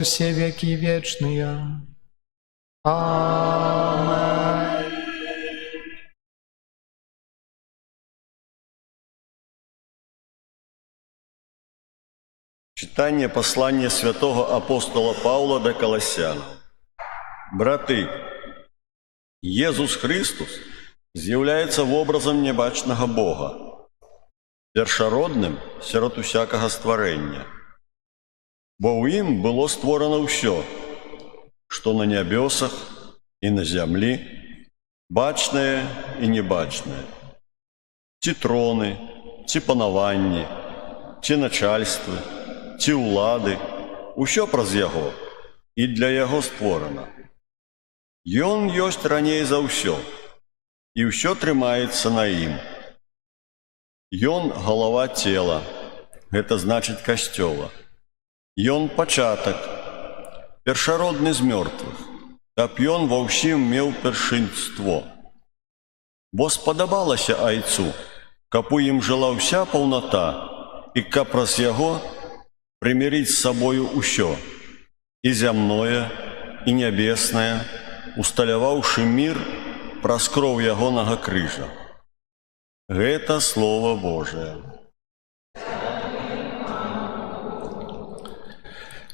все веки вечные. Аминь. Читание послания святого апостола Павла до Колоссянам. Браты, Єсус Христос з'являється в образом небачного Бога, першородним серед усякого створення. Бо у ім було створено все, що на небесах і на землі, бачне і небачне, ті трони, ті панованні, ті начальства, ті улади, усе праз Яго і для Яго створено. Ён ёсць раней за ўсё, і ўсё трымаецца на ім. Ён галава цела, гэта значыць касцёла. Ён пачатак, першародны з мёртвых, каб ён ва ўсім меў першынство. Бо спадабалася Айцу, каб у ім жыла ўся паўната, і каб праз яго прымірыць з сабою ўсё, і зямное, і нябеснае, усталяваўшы мір праз кроў ягонага крыжа. Гэта Слово Божие.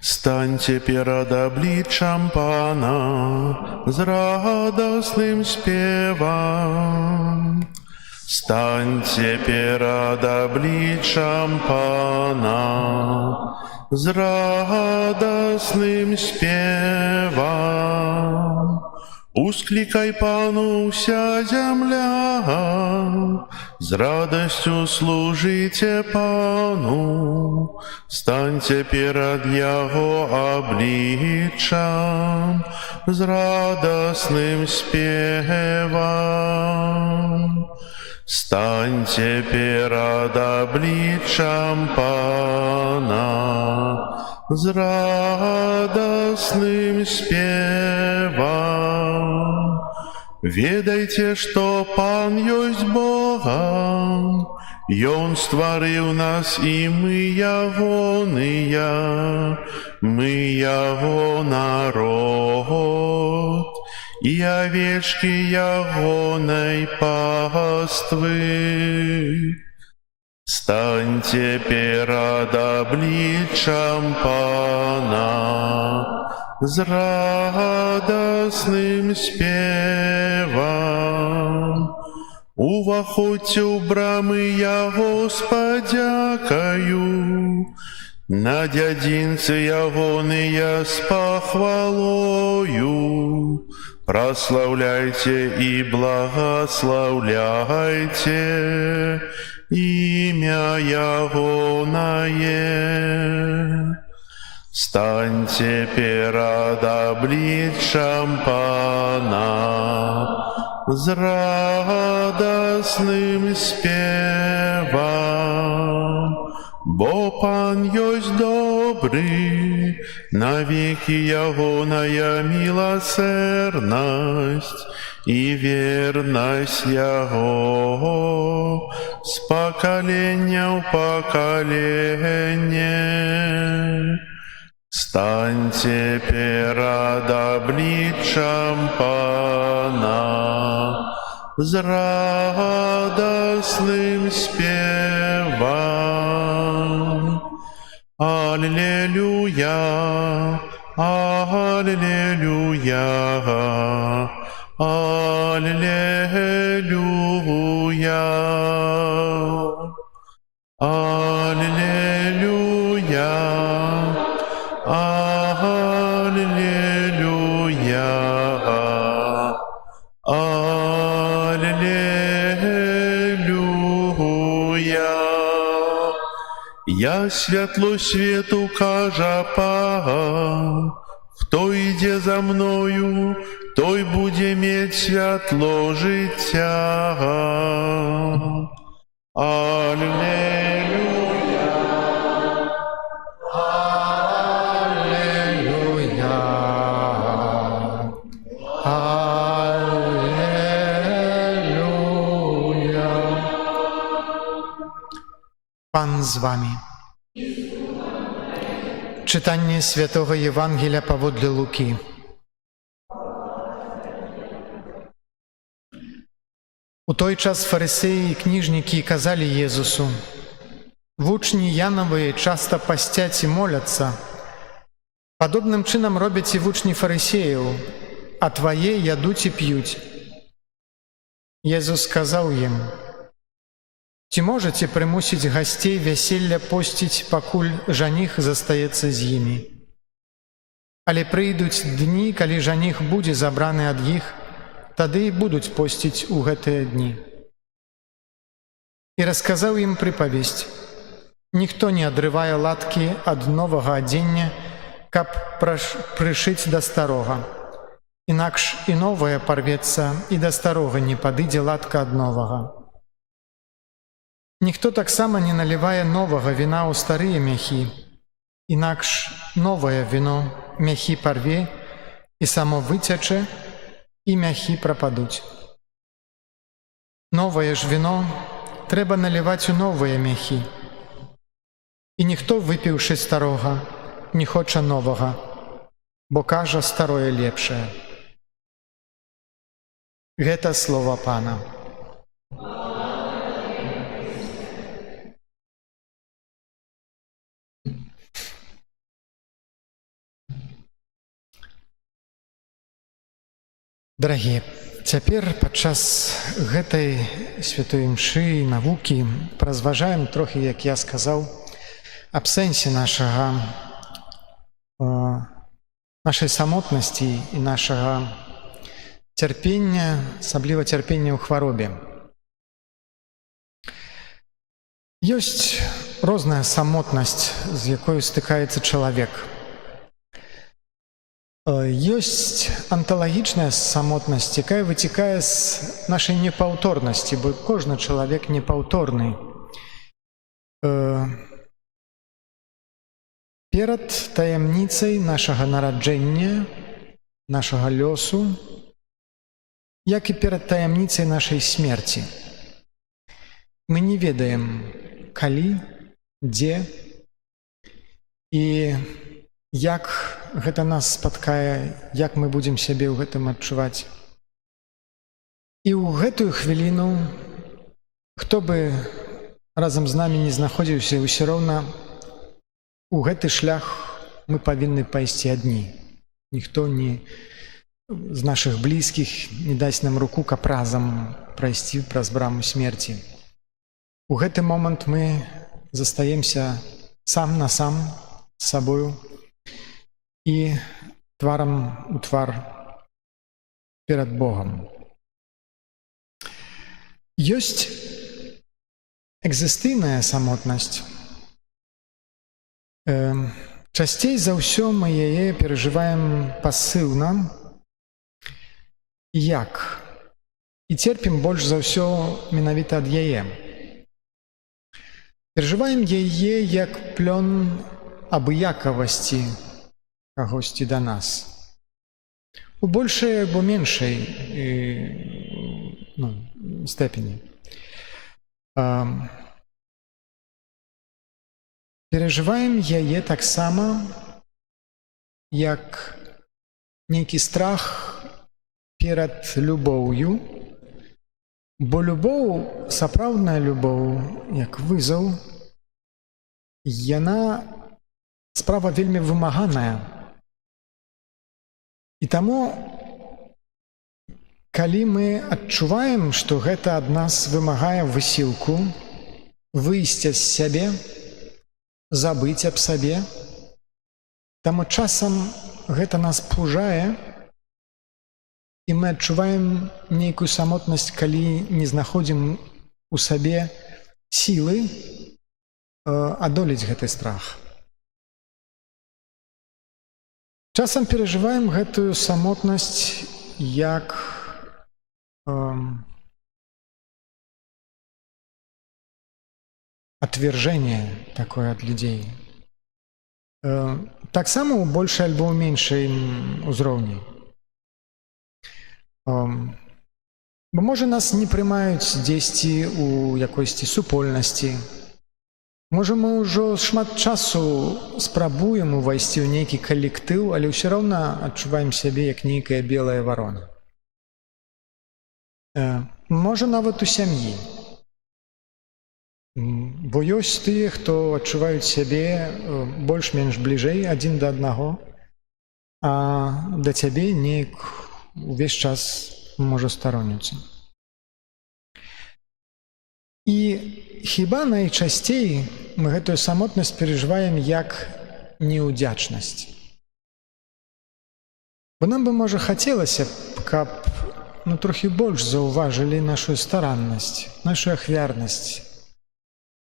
Станьте перад обличчям Пана з радосним спевом. Станьте перад обличчям Пана з радосним спевом. Ускликай Пану вся земля, з радостью служите Пану, станьте перед Яго обличчям з радостным спевом. Станьте перед обличчям Пана з радостным спевом. Ведайте, что Пан ёсць Богом, Ён стварыў нас, і мы ягоныя, мы Яго народ, і овечки ягонай паствы. Станьте перад обличчям Пана з радостным спевом. Уваходьте у брамы Яго з падзякаю, на дзядзінцы ягоныя з пахвалою. Прославляйте и благословляйте имя Ягоное. Станьте перад обличчям Пана з радостным спевом. Бо Пан ёсць добры, навеки Ягоная милосердность и верность Яго с поколения в поколение. Станьте перад обличчям Пана з радостным спевом. Аллилуйя, аллилуйя, аллилуйя, аллилуйя, аллилуйя, аллилуйя. Я світло світу, каже Пан, хто йде за мною, той буде мати світло життя. Аллилуйя, Аллилуйя, аллилуйя. Пан з вами. Читання Святого Євангелія паводле Луки. У той час фарисеї і кніжнікі казалі Єзусу: «Вучні Янові часто пастять і моляться. Подобним чином роблять і вучні фарисеїв, а твоє ядуть і п'ють». Єзус сказав їм: «Ці можете примусити гостей весілля постить, покуль жаних застається з ними? Але прийдуть дні, коли жаних буде забраны ад іх, тады і будуть постить у гэтыя дні». І расказаў ім прыпавесць: «Ніхто не адрывае латкі ад новага адзення, каб прышыць да старога. Інакш і новае парвецца, і да старога не падыдзе латка ад новага. Ніхто таксама не налівае новага віна ў старыя мяхі, інакш новае віно мяхі парве, і само выцячэ, і мяхі прападуць. Новае ж віно трэба наліваць у новыя мяхі. І ніхто, выпіўшы старога, не хоча новага, бо кажа, старое лепшае». Гэта слова Пана. Дарагія, цяпер падчас гэтай святой імшы і навукі паразважаем трохі, як я сказаў, аб сэнсе нашай самотнасці і нашага цярпення, асабліва цярпення ў хваробе. Ёсць розная самотнасць, з якой стыкаецца чалавек. Ёсць анталагічная самотнасць, якая выцікае з нашай непаўторнасці, бо кожны чалавек непаўторны. Перад таямніцай нашага нараджэння, нашага лёсу, як і перад таямніцай нашай смерці. Мы не ведаем, калі, дзе і як гэта нас спаткае, як мы будзем сябе ў гэтым адчуваць. І ў гэтую хвіліну, хто бы разам з намі не знаходзіўся, ўсё роўна у гэты шлях мы павінны пайсці адні. Ніхто з нашых блізкіх не дасць нам руку, каб разам прайсці праз браму смерці. У гэты момант мы застаемся сам на сам з сабою і тварам у твар перад Богам. Ёсць экзістыйная самотнасць. Часцей за ўсё мы яе перажываем пасыўна, як, і церпім больш за ўсё менавіта ад яе. Перажываем яе як плён абыякавасці кагосьці да нас. У большай або меншай степені. Перажываем яе таксама як нейкі страх перад любоўю, бо любоў, сапраўдная любоў, як вызов, яна справа вельмі вымаганая. І таму, калі мы адчуваем, што гэта ад нас вымагае высілку, выйсця з сябе, забыць аб сабе, таму часам гэта нас пужае, і мы адчуваем нейкую самотнасць, калі не знаходзім у сабе сілы адолець гэты страх. Часам перажываем гэтую самотнасць як отвержение такое ад людзей. Таксама ў большай альбо ў меншай узроўні. Бо можа нас не прымаюць дзесьці ў якойсьці супольнасці, Можа, мы ўжо шмат часу спрабуем увайсці ў нейкі калектыў, але ўсё роўна адчуваем сябе як нейкая белая варона. Можа, нават у сям'і. Бо ёсць тыя, хто адчуваюць сябе больш-менш бліжэй адзін да аднаго, а да цябе неяк увесь час можа староніцца. І хіба найчасцей мы гэтую самотнасць перажываем як неўдзячнасць. Бо нам бы, можа, хацелася б, каб трохі больш заўважылі нашу стараннасць, нашу ахвярнасць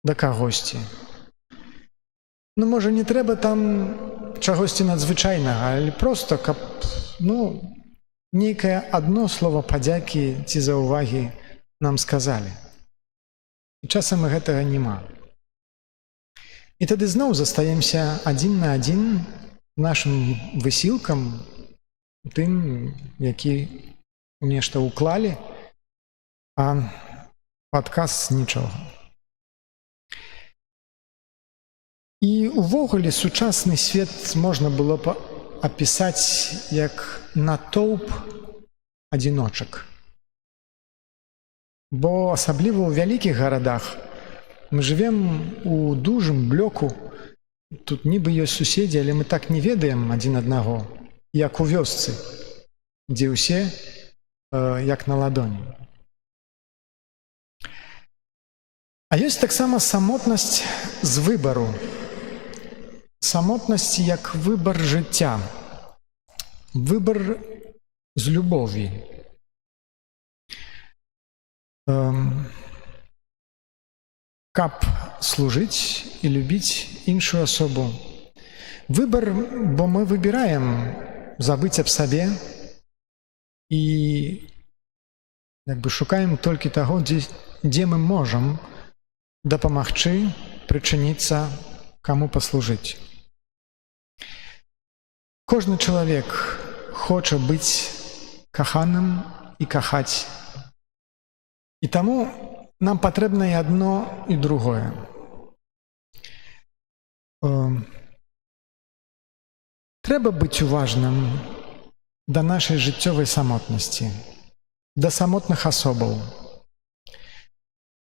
да кагосьці. Можа, не трэба там чагосьці надзвычайнага, але проста, каб нейкае адно слова падзякі ці заўвагі нам сказалі. І часам гэтага няма. І тады зноў застаемся адзін на адзін нашым высілкам, тым, які нешта ўклалі, а адказ нічога. І увогуле сучасны свет можна было б апісаць як натоўп адзіночак. Бо асабліва ў вялікіх гарадах мы жывем у дужым блоку, тут нібы ёсць суседзі, але мы так не ведаем адзін аднаго, як у вёсцы, дзе ўсе як на ладоні. А ёсць таксама самотнасць з выбару. Самотнасць як выбар жыцця, выбар з любові. Каб служыць і любіць іншую асобу. Выбар, бо мы выбіраем забыць аб сабе і шукаем толькі таго, дзе мы можам дапамагчы, прычыніцца, каму паслужыць. Кожны чалавек хоча быць каханым і кахаць. І таму нам патрэбна і адно, і другое. Трэба быць уважным да нашай жыццёвай самотнасці, да самотных асобаў.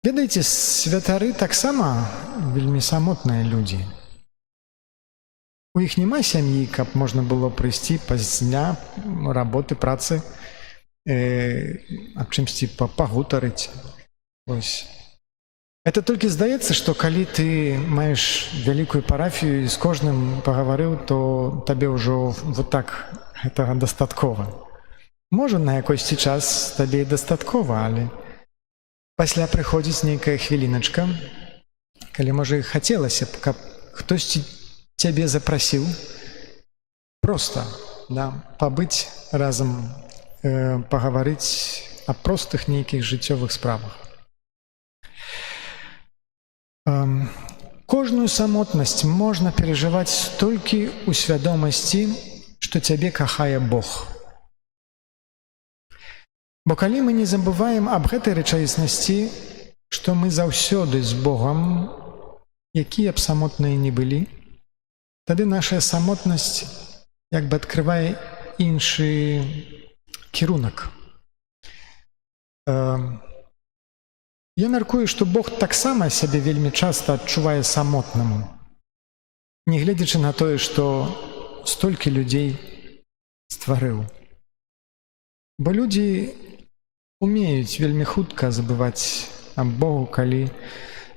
Ведаеце, святары таксама вельмі самотныя людзі. У іх няма сям'і, каб можна было прыйсці пасля работы, працы, аб чымсьці пагутарыць. Это толькі здаецца, што калі ты маеш вялікую парафію і з кожным пагаварыў, то табе ўжо вот так гэтага дастаткова. Можа, на якойсьці час табе і дастаткова, але пасля прыходзіць нейкая хвіліначка, калі, можа, і хацелася б, каб хтосьці цябе запрасіў проста, пабыць разам, пагаварыць аб простых нейкіх жыццёвых справах. Кожную самотнасць можна перажываць толькі ў свядомасці, што цябе кахае Бог. Бо калі мы не забываем аб гэтай рэчаіснасці, што мы заўсёды з Богам, якія б самотныя не былі, тады наша самотнасць як бы адкрывае іншы кірунак. Я мяркую, што Бог таксама сябе вельмі часта адчувае самотным, нягледзячы на тое, што столькі людзей стварыў. Бо людзі умеюць вельмі хутка забываць аб Богу, калі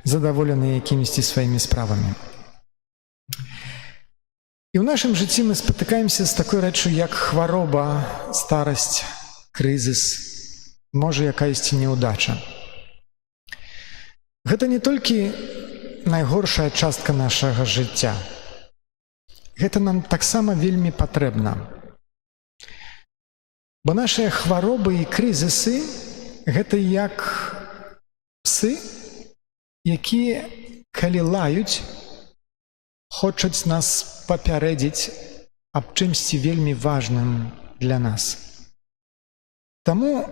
задаволены якімісьці сваімі справамі. І ў нашым жыцці мы спатыкаемся з такой рэччю, як хвароба, старасць, крызіс, можа, якаясьці няўдача. Гэта не толькі найгоршая частка нашага жыцця. Гэта нам таксама вельмі патрэбна. Бо нашыя хваробы і крызісы – гэта як псы, якія, калі лаюць, хочуць нас папярэдзіць аб чымсьці вельмі важным для нас. Таму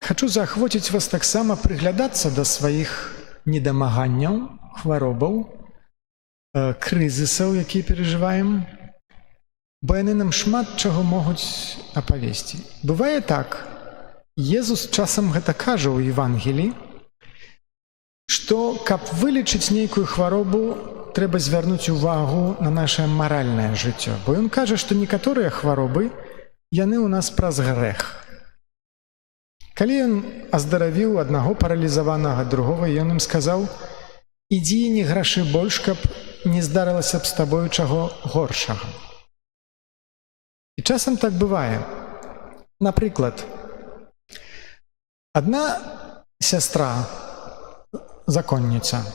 хачу заахвоціць вас таксама прыглядацца да сваіх недамаганняў хваробаў, крызісаў, якія перажываем, бо яны нам шмат чаго могуць апавесці. Бывае так, Езус часам гэта кажа ў Евангеліі, што, каб вылечыць нейкую хваробу, трэба звярнуць увагу на нашае маральнае жыццё. Бо ён кажа, што некаторыя хваробы, яны ў нас праз грэх. Калі ён аздаравіў аднаго паралізаванага, другога, ён ім сказаў: «Ідзі, не грашы больш, каб не здарылася б з табою чаго горшага». І часам так бывае. Напрыклад, адна сястра, законніца,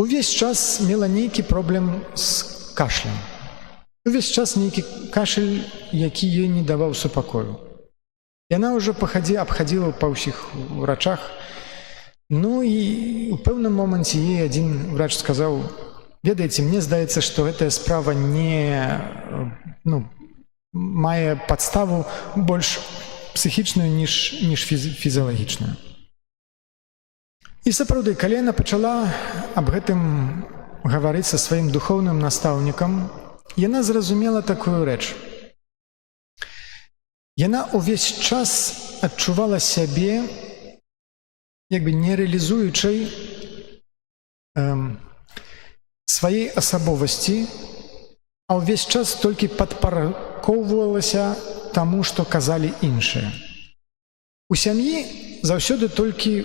увесь час мела нейкі праблем з кашлем. Увесь час нейкі кашель, які ёй не даваў супакою. Яна ўжо абхадзіла па ўсіх урачах. Ну і ў пэўным моманце ей адзін врач сказаў: «Ведаеце, мне здаецца, што гэтая справа не мае падставу больш псіхічную, ніж фізіялагічную». І сапраўды, калі яна пачала аб гэтым гаварыць са сваім духоўным настаўнікам, яна зразумела такую рэч. Яна ўвесь час адчувала сябе як бы не рэалізуючай сваей асабовасці, а ўвесь час толькі падпарадкоўвалася таму, што казалі іншыя. У сям'і заўсёды толькі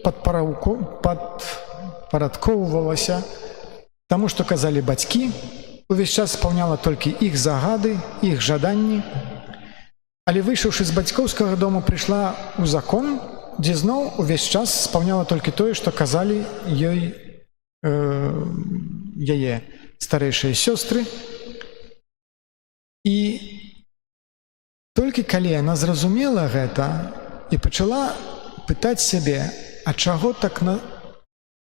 падпарадкоўвалася таму, што казалі бацькі, увесь час спаўняла толькі іх загады, іх жаданні. Але выйшаўшы з бацькоўскага дому, прыйшла ў закон, дзе зноў увесь час спаўняла толькі тое, што казалі ёй яе старэйшыя сёстры. І толькі калі яна зразумела гэта і пачала пытаць сябе: а чаго так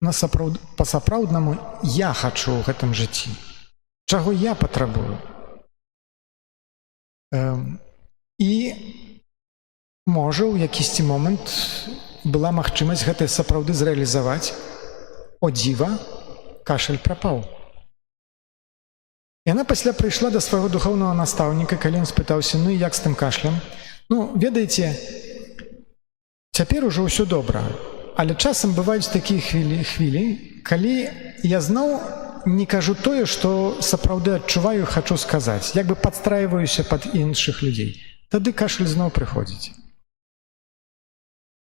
па-сапраўднаму я хачу ў гэтым жыцці? Чаго я патрабую? І можа, у якісьці момант была магчымасць гэта сапраўды зрэалізаваць. О дзіва, кашель прапаў. Яна пасля прыйшла да свайго духоўнага настаўніка, калі ён спытаўся: «Ну і як з тым кашлем?» Ведаеце, цяпер ужо ўсё добра, але часам бываюць такія хвілі, калі я зноў не кажу тое, што сапраўды адчуваю, хачу сказаць, як бы падстрайваюся пад іншых людзей. Тады кашель зноў прыходзіць.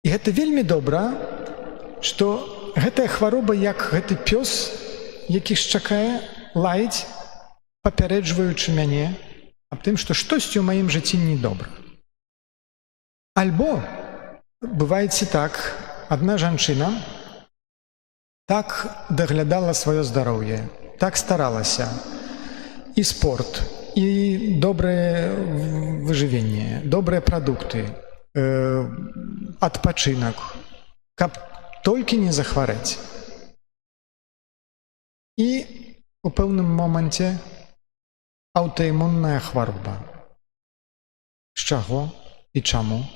І гэта вельмі добра, што гэтая хвароба, як гэты пёс, які шчакае, лаіць, папярэджваючы мяне аб тым, што штосьці ў маім жыцці недобра. Альбо бываецца так, адна жанчына так даглядала сваё здароўе, так старалася, і спорт, і добрае выжывенне, добрыя прадукты, адпачынак, каб толькі не захварэць. І у пэўным моманце аўтаімунная хвароба. З чаго і чаму?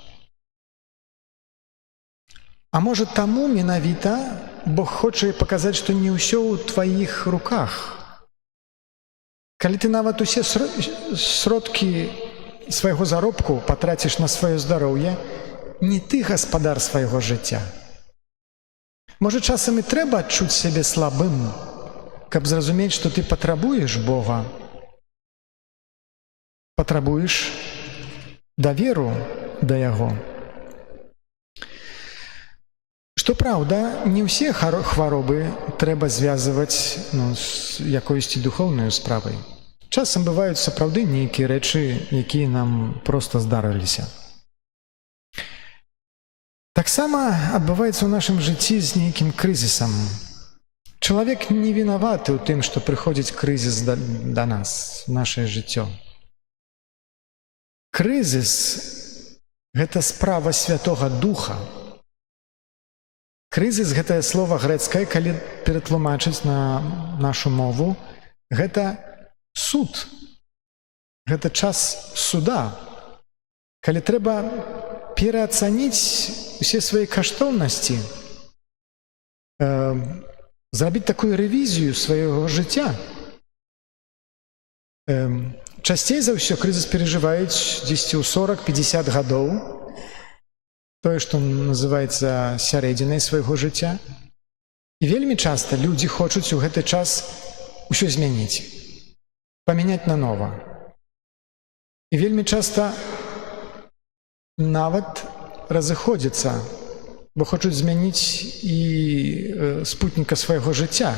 А можа, таму менавіта Бог хоча паказаць, што не ўсё ў тваіх руках. Калі ты нават усе сродкі свайго заробку патраціш на сваё здароўе, не ты гаспадар свайго жыцця. Можа, часам і трэба адчуць сябе слабым, каб зразумець, што ты патрабуеш Бога, патрабуеш даверу да Яго. Што праўда, не ўсе хваробы трэба звязваць з якоюсьці духоўнай справай. Часам бываюць сапраўды нейкія рэчы, якія нам проста здарыліся. Таксама адбываецца ў нашым жыцці з нейкім крызісам. Чалавек не вінаваты ў тым, што прыходзіць крызіс да нас, в нашае жыццё. Крызіс – гэта справа Святога Духа. Крызіс – гэтае слова грэцкае, калі ператлумачыць на нашу мову, гэта суд, гэта час суда, калі трэба пераацаніць усе свае каштоўнасці, зрабіць такую рэвізію свайго жыцця. Часцей за ўсё крызіс перажываюць дзесьці ў 40-50 гадоў, тое, што называецца сярэдзінай свайго жыцця. І вельмі часта людзі хочуць у гэты час усё змяніць, памяняць нанова. І вельмі часта нават разыходзяцца, бо хочуць змяніць і спутніка свайго жыцця,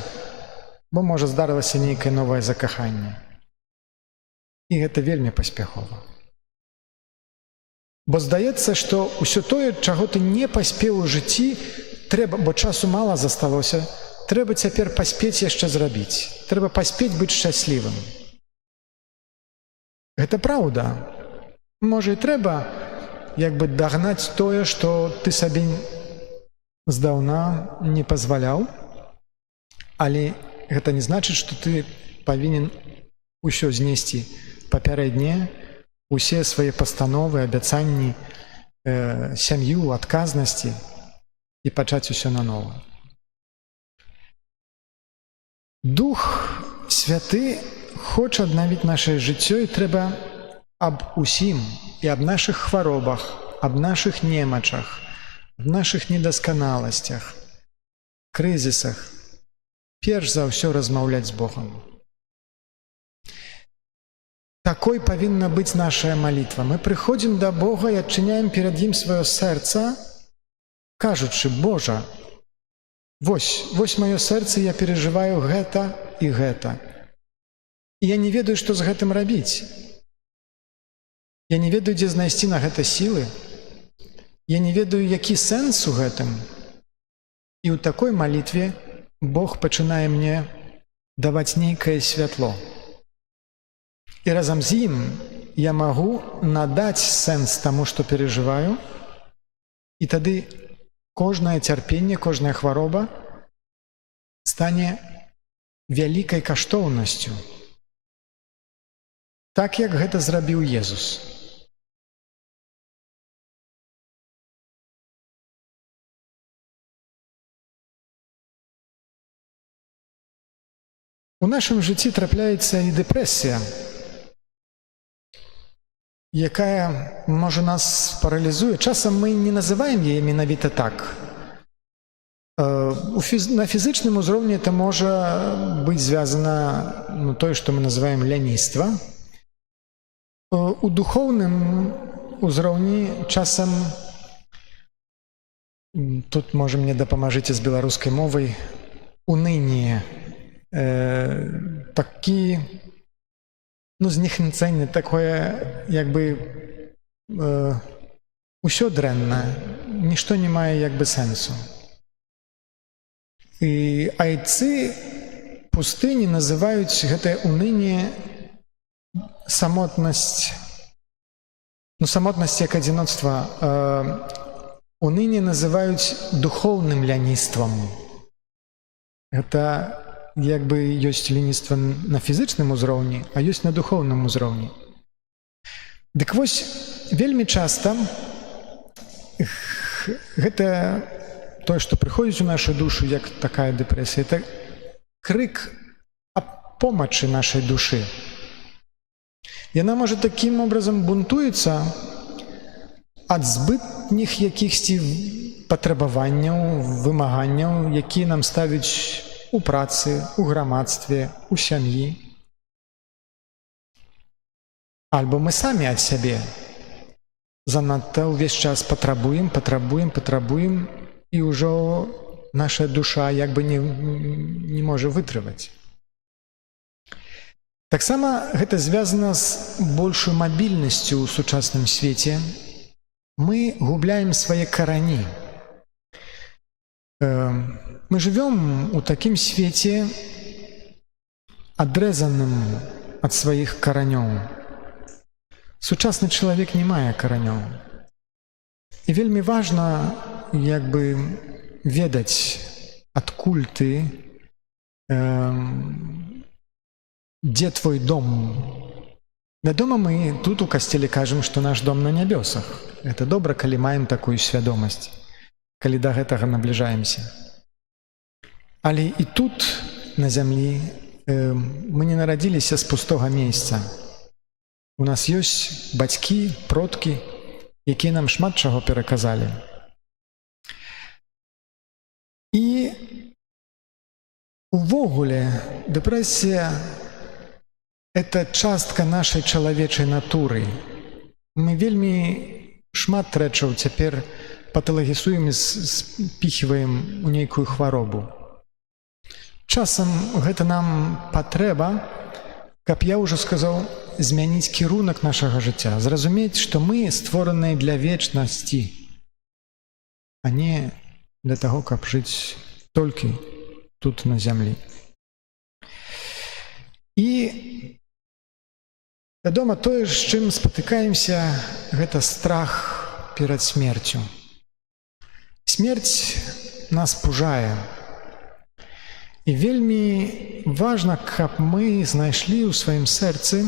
бо, можа, здарылася нейкае новае закаханне. І гэта вельмі паспяхова. Бо здаецца, што ўсё тое, чаго ты не паспеў у жыцці, трэба, бо часу мала засталося, трэба цяпер паспець яшчэ зрабіць. Трэба паспець быць шчаслівым. Гэта праўда. Можа, і трэба дагнаць тое, што ты сабе здаўна не пазваляў, але гэта не значыць, што ты павінен усё знесці папярэдняе, усе свае пастановы, абяцанні, сям'ю, адказнасці і пачаць усё нанова. Дух Святы хоча аднавіць нашае жыццё, і трэба аб усім, і аб нашых хваробах, аб нашых немачах, аб нашых недасканаласцях, крызісах, перш за ўсё размаўляць з Богом. Такой павінна быць наша малітва. Мы прыходзім да Бога і адчыняем перад ім сваё сэрца, кажучы: Божа, вось маё сэрца, я перажываю гэта і гэта. І я не ведаю, што з гэтым рабіць. Я не ведаю, дзе знайсці на гэта сілы. Я не ведаю, які сэнс у гэтым. І ў такой малітве Бог пачынае мне даваць нейкае святло. І разам з ім я магу надаць сэнс таму, што перажываю, і тады кожнае цярпенне, кожная хвароба стане вялікай каштоўнасцю. Так, як гэта зрабіў Езус. У нашым жыцці трапляецца і дэпрэсія, якая, можа, нас паралізуе. Часам мы не называем яе менавіта так. На фізычным узроўні это можа быць звязана тое, што мы называем ляніцтва. У духоўным узроўні часам, тут, можа, мне дапамажыце з беларускай мовай, унынне, такі зніхненне, такое, усё дрэнна, нішто не мае сэнсу. І айцы пустыні называюць гэтае унынне самотнасць, самотнасць як адзіноцтва, унынне называюць духоўным ляніцтвам. Гэта ёсць леніцтва на фізычным узроўні, а ёсць на духоўным узроўні. Дык вось, вельмі часта гэта тое, што прыходзіць у нашу душу, як такая дэпрэсія, это крык аб помачы нашай душы. Яна, можа, такім образам бунтуецца ад збытніх якіхсьці патрабаванняў, вымаганняў, якія нам ставяць у працы, у грамадстве, у сям'і. Альбо мы самі ад сябе занадта ўвесь час патрабуем, і ўжо наша душа не можа вытрываць. Таксама гэта звязана з большой мабільнасцю ў сучасным свеце. Мы губляем свае карані. Мы жывём у такім свеце, адрэзаным ад сваіх каранёў. Сучасны чалавек не мае каранёў. І вельмі важна ведаць, адкуль ты, дзе твой дом. Вядома, мы тут у касцеле кажам, што наш дом на нябёсах. Гэта добра, калі маем такую свядомасць, калі да гэтага набліжаемся. Але і тут, на зямлі, мы не нарадзіліся з пустога месца. У нас ёсць бацькі, продкі, якія нам шмат чаго пераказалі. І увогуле дэпрэсія – это частка нашай чалавечай натуры. Мы вельмі шмат рэчаў цяпер паталагізуем і спіхіваем у нейкую хваробу. Часам гэта нам патрэба, каб я ўжо сказаў, змяніць кірунак нашага жыцця, зразумець, што мы створаныя для вечнасці, а не для таго, каб жыць толькі тут на зямлі. І, вядома, тое, з чым спатыкаемся, гэта страх перад смерцю. Смерць нас пужае. І вельмі важна, каб мы знайшлі ў сваім сэрцы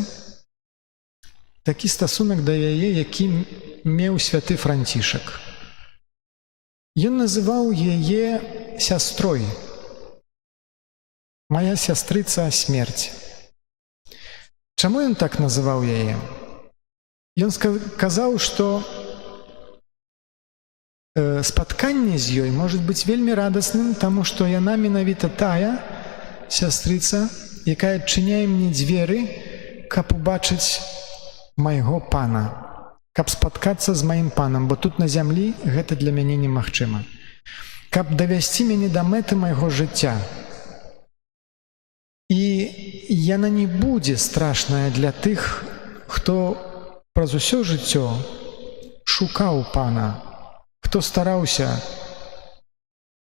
такі стасунак да яе, які меў святы Францішак. Ён называў яе сястрой. Мая сястрыца смерць. Чаму ён так называў яе? Ён казаў, што спатканне з ёй можа быць вельмі радасным, таму што яна менавіта тая сястрыца, якая адчыняе мне дзверы, каб убачыць майго пана, каб спаткацца з маім панам, бо тут на зямлі гэта для мяне немагчыма. Каб давязці мяне да мэты майго жыцця. І яна не будзе страшная для тых, хто праз усё жыццё шукаў пана, хто стараўся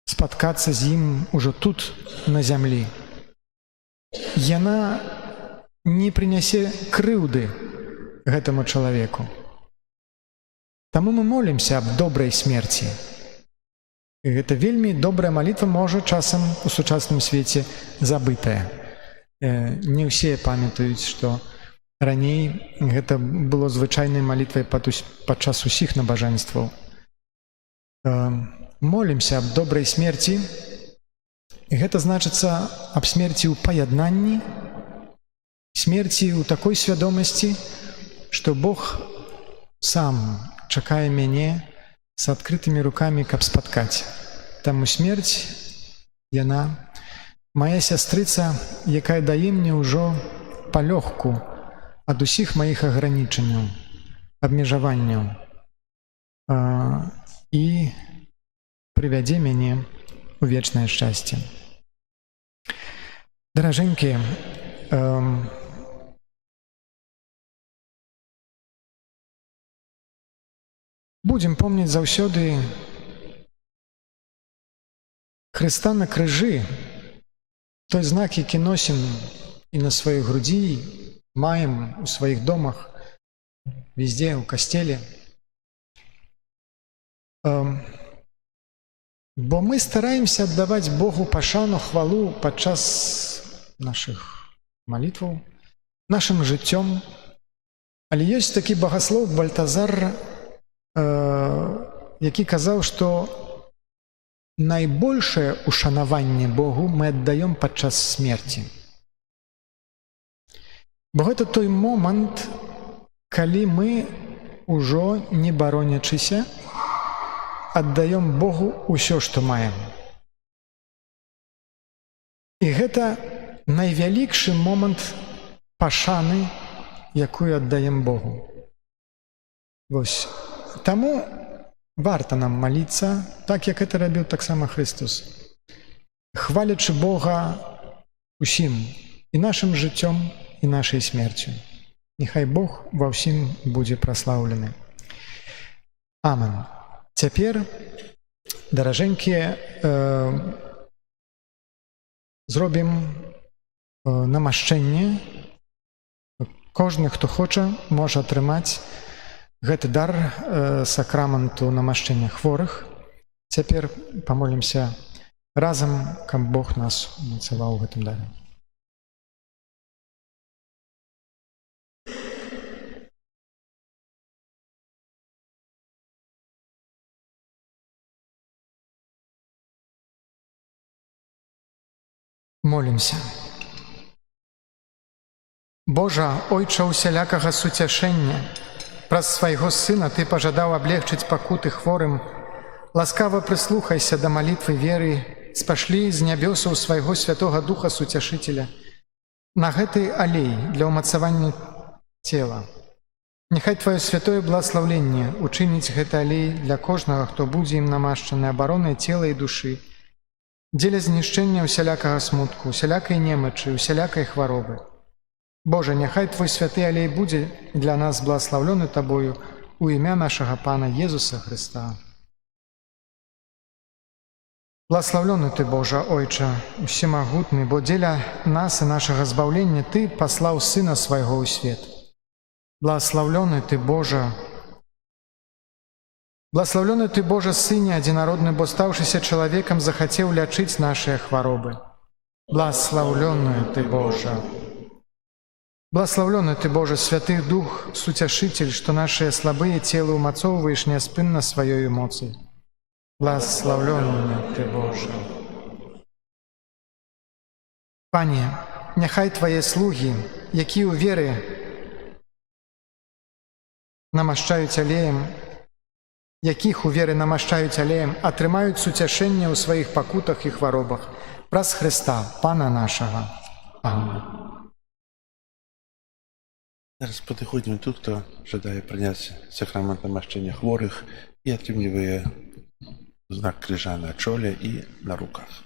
спаткацца з ім ужо тут, на зямлі. Яна не прынясе крыўды гэтаму чалавеку. Таму мы молімся аб добрай смерці. І гэта вельмі добрая малітва, можа часам у сучасным свеце забытая. Не ўсе памятаюць, што раней гэта было звычайнай малітвай падчас усіх набажэнстваў. Молімся аб добрай смерці, і гэта значыцца аб смерці ў паяднанні, смерці ў такой свядомасці, што Бог сам чакае мяне з адкрытымі рукамі, каб спаткаць. Таму смерць, яна мая сястрыца, якая дае мне ўжо палёгку ад усіх маіх агранічанняў, абмежаванняў. І прывядзе мяне ў вечнае шчасце. Даражэнькія, будзем помніць заўсёды Хрыста на крыжы, той знак, які носім і на сваёй грудзі, маем у сваіх домах, везде, у касцеле. Бо мы стараемся аддаваць Богу пашану, хвалу падчас нашых малітваў, нашым жыццём. Але ёсць такі багаслоў Бальтазар, які казаў, што найбольшае ушанаванне Богу мы аддаём падчас смерці. Бо гэта той момант, калі мы ўжо не баронячыся, аддаём Богу ўсё, што маем. І гэта найвялікшы момант пашаны, якую аддаем Богу. Вось. Таму варта нам маліцца, так як гэта рабіў таксама Христос, хвалячы Бога усім, і нашым жыццём, і нашай смерцю. Няхай Бог ва ўсім будзе праслаўлены. Амен. Цяпер, даражэнькія, зробім намашчэнне. Кожны, хто хоча, можа атрымаць гэты дар сакраменту намашчэння хворых. Цяпер памолімся разам, каб Бог нас умацаваў у гэтым даре. Молімся. Божа, Ойча усялякага суцяшэння, праз свайго Сына Ты пажадаў аблегчыць пакуты хворым, ласкава прыслухайся да малітвы веры, спашлі з нябёсаў свайго Святога Духа Суцяшыцеля на гэты алей для ўмацавання цела. Няхай Тваё святое благаслаўленне учыніць гэты алей для кожнага, хто будзе ім намашчаны абаронай цела і душы, дзеля знішчэння усялякага смутку, усялякай немачы, усялякай хваробы. Божа, няхай Твой святы алей будзе для нас благаслаўлёны Табою у імя нашага Пана Езуса Хрыста. Благаслаўлёны Ты, Божа, Ойча, усемагутны, бо дзеля нас і нашага збаўлення Ты паслаў Сына свайго ў свет. Благаслаўлёны Ты, Божа, благаслаўлёны Ты, Божа, Сыне адзінародны, бо стаўшыся чалавекам захацеў лячыць нашыя хваробы. Благаслаўлёны Ты, Божа. Благаслаўлёны Ты, Божа, Святы Дух, Суцяшыцель, што нашыя слабыя целы ўмацоўваеш няспынна сваёй моцай. Благаслаўлёны Ты, Божа. Пане, няхай Твае слугі, якія ў веры намашчаюць алеем, якіх у веры намашчаюць алеем, атрымаюць суцяшэнне ў сваіх пакутах і хваробах праз Хрыста, Пана нашага. Амин. Зараз падыходзім тут, хто жадае прыняць сакрамент намашчэння хворых і атрымлівае знак крыжа на чоле і на руках.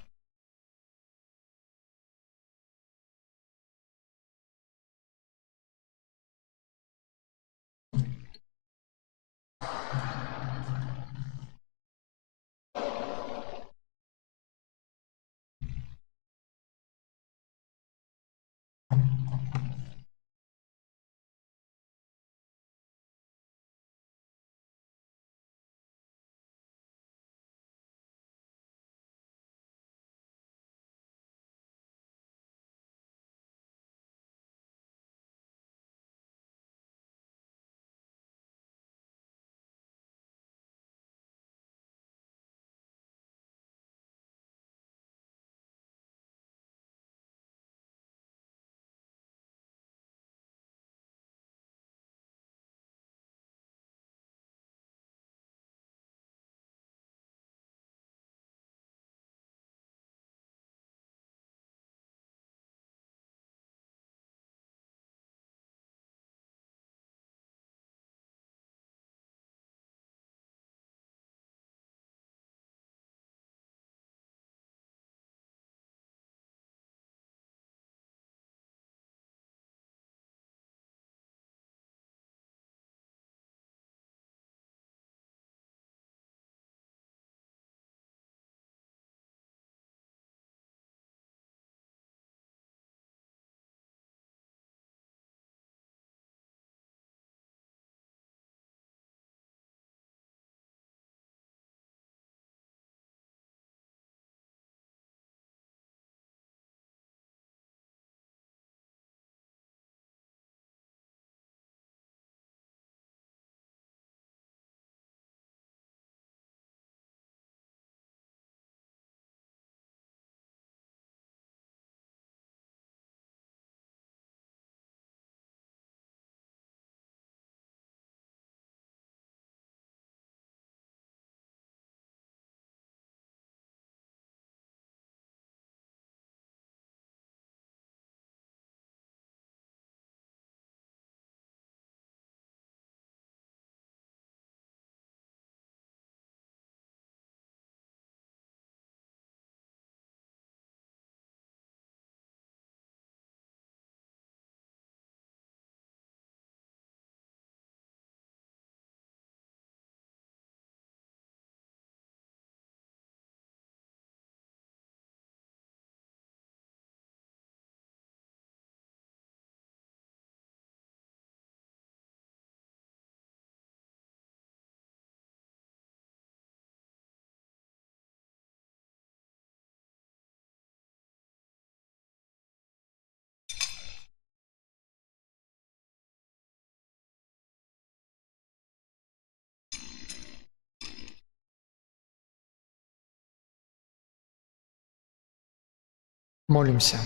Молимся.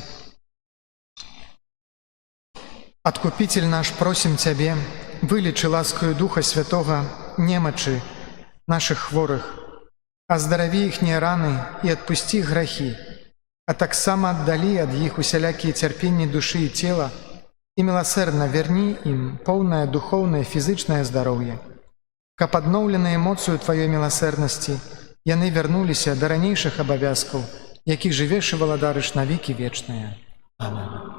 Откупитель наш, просим Цябе, вылечы ласкаю Духа Святого немачы наших хворых, аздараві іхнія раны і адпусці грахі, а таксама аддалі ад іх усялякія цярпенні душы і цела і міласэрна верні ім поўнае духоўнае фізычнае здароўе, каб адноўленыя эмоцыю Тваёй міласэрнасці яны вярнуліся да ранейшых абавязкаў, якіх жывеш і валадарыш на векі вечныя. Амин.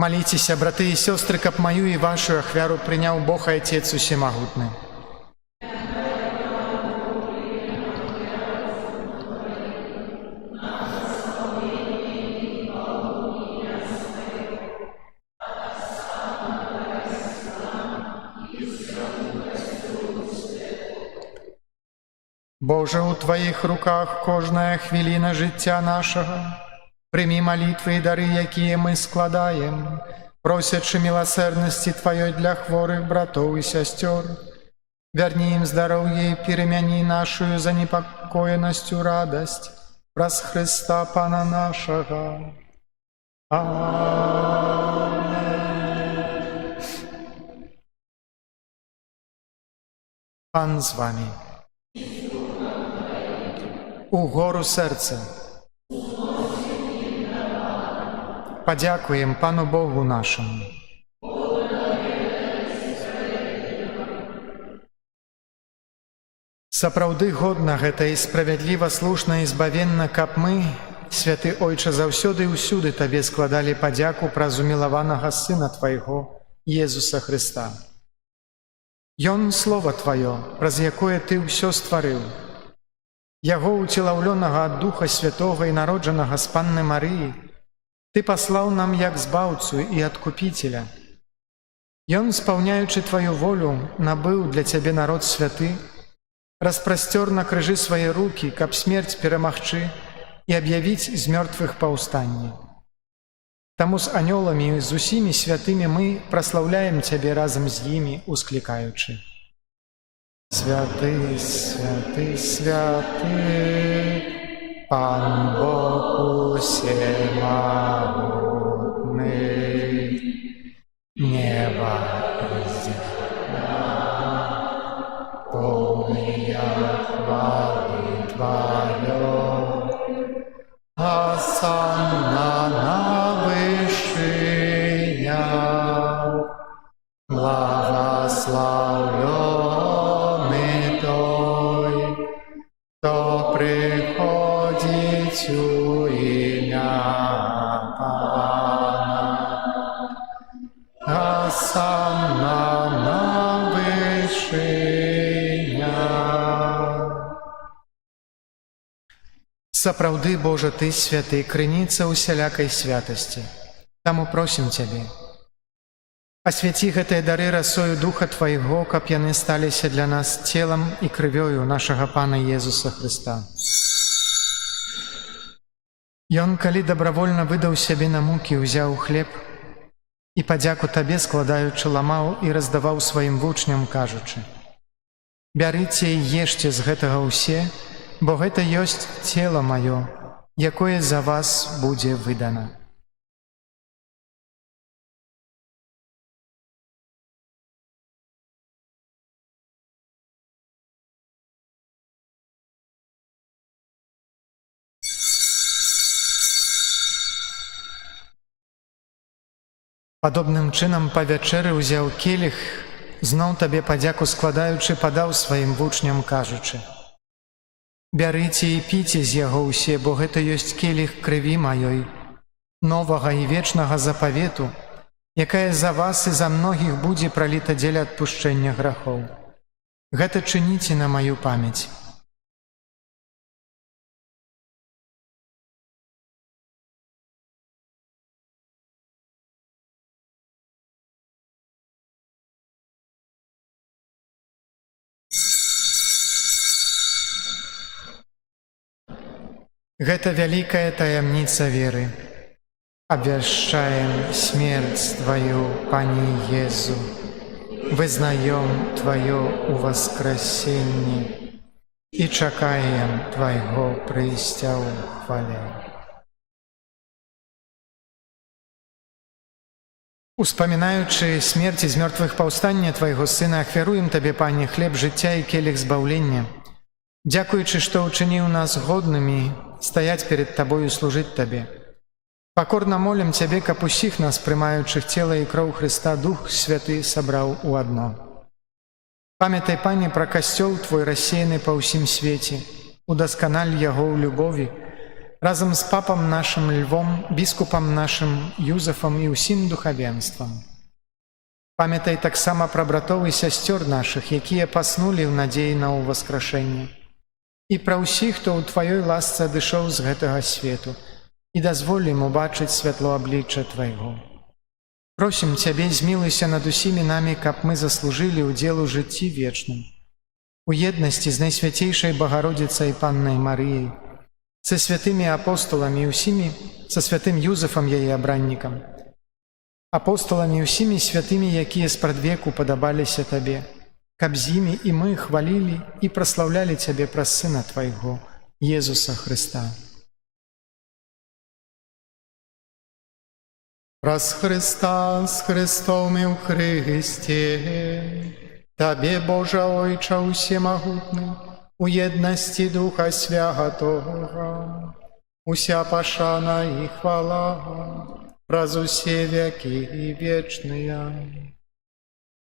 Молитеся, браты и сестры, каб мою и вашу ахвяру принял Бог и Отец Всемогутный. Боже, у Твоих руках кожная хвилина життя нашего. Прими молитвы и дары, якія мы складаем, просячы милосердности Твоей для хворых братов и сестер. Верни им здоровье и перемяни нашу занепокоенностью радость. Праз Христа Пана нашего. Аминь. Пан з вами. Угору серце. Подякуем Пану Богу нашему. Сапраўды годна гэта і справядліва, слушна і збавенна, каб мы, святы Ойча, заўсёды і ўсюды Табе складалі падзяку праз умілаванага Сына Твайго, Езуса Христа. Ён Слова Тваё, праз якое Ты ўсё стварыў. Яго уцелаўлёнага ад Духа Святога і народжанага з Панны Марыі, Ты паслаў нам як збаўцу і адкупіцеля. Ён, спаўняючы Тваю волю, набыў для Цябе народ святы, распрасцёр на крыжы свае рукі, каб смерць перамагчы і аб'явіць з мёртвых паўстанне. Таму з анёламі і з усімі святымі мы праслаўляем Цябе разам з імі, усклікаючы: Святы, святы, святы, Пан Бог Всемогутный, небо и земля, полная хвалы Твоей, осанна на вышинях, благословенный Той, кто приходит у имя Пана, осанна на вышинях. Сапраўды, Божа, Ты святы, крыніца усялякай святасці. Таму просім Цябе, асвяці гэтыя дары расою Духа Твайго, каб яны сталіся для нас целам і крывёю нашага Пана Езуса Христа. Ён, калі добравольна выдаў сябе на мукі, узяў хлеб і падзяку Табе складаючы ламаў і раздаваў сваім вучням, кажучы: «Бярыце і ешце з гэтага ўсе, бо гэта ёсць цела маё, якое за вас будзе выдана. Падобным чынам па вячэры ўзяў келіх, зноў табе падзяку складаючы, падаў сваім вучням, кажучы: «Бярыце і піце з яго ўсе, бо гэта ёсць келіх крыві маёй, новага і вечнага запавету, якая за вас і за многіх будзе праліта дзеля адпушчэння грахоў. Гэта чыніце на маю памяць». Гэта вялікая таямніца веры. Абвяшчаем смерць Тваю, Пане Езу, вызнаём Тваё уваскрасенне і чакаем Твайго прыйсця ў хвале. Успамінаючы смерць з мёртвых паўстання Твайго Сына, ахвяруем Табе, Пане, хлеб жыцця і келіх збаўлення, дзякуючы, што ўчыніў нас годнымі стаяць перед Табою і служыць Табе. Пакорна молім Цябе, каб усіх нас, прымаючых цела і кроў Хрыста, Дух Святы сабраў у адно. Памятай, Пане, пра касцёл Твой рассеяны па ўсім свеце, удасканаль яго ў любові, разам з папам нашым Львом, біскупам нашым Юзафам і ўсім духавенствам. Памятай таксама пра братоў і сясцёр нашых, якія паснулі ў надзеі на ўваскрашэнне, і пра ўсіх, хто ў Тваёй ласцы адышоў з гэтага свету, і дазволь ім убачыць святло аблічча Твайго. Просім Цябе, змілуйся над усімі намі, каб мы заслужылі ўдзел у жыцці вечным, у еднасці з Найсвяцейшай Багародзіцай Паннай Марыяй, са святымі апостоламі і ўсімі, са святым Юзафам яе абраннікам, апостоламі і ўсімі святымі, якія спрадвеку падабаліся Табе, каб з імі і мы хвалілі і праслаўлялі Цябе праз Сына Твайго, Езуса Хрыста. Праз Христа, з Христом і ў Христе, Табе, Божа Ойча усемагутны, у еднасці Духа Святого, уся пашана і хвала праз усе векі і вечныя.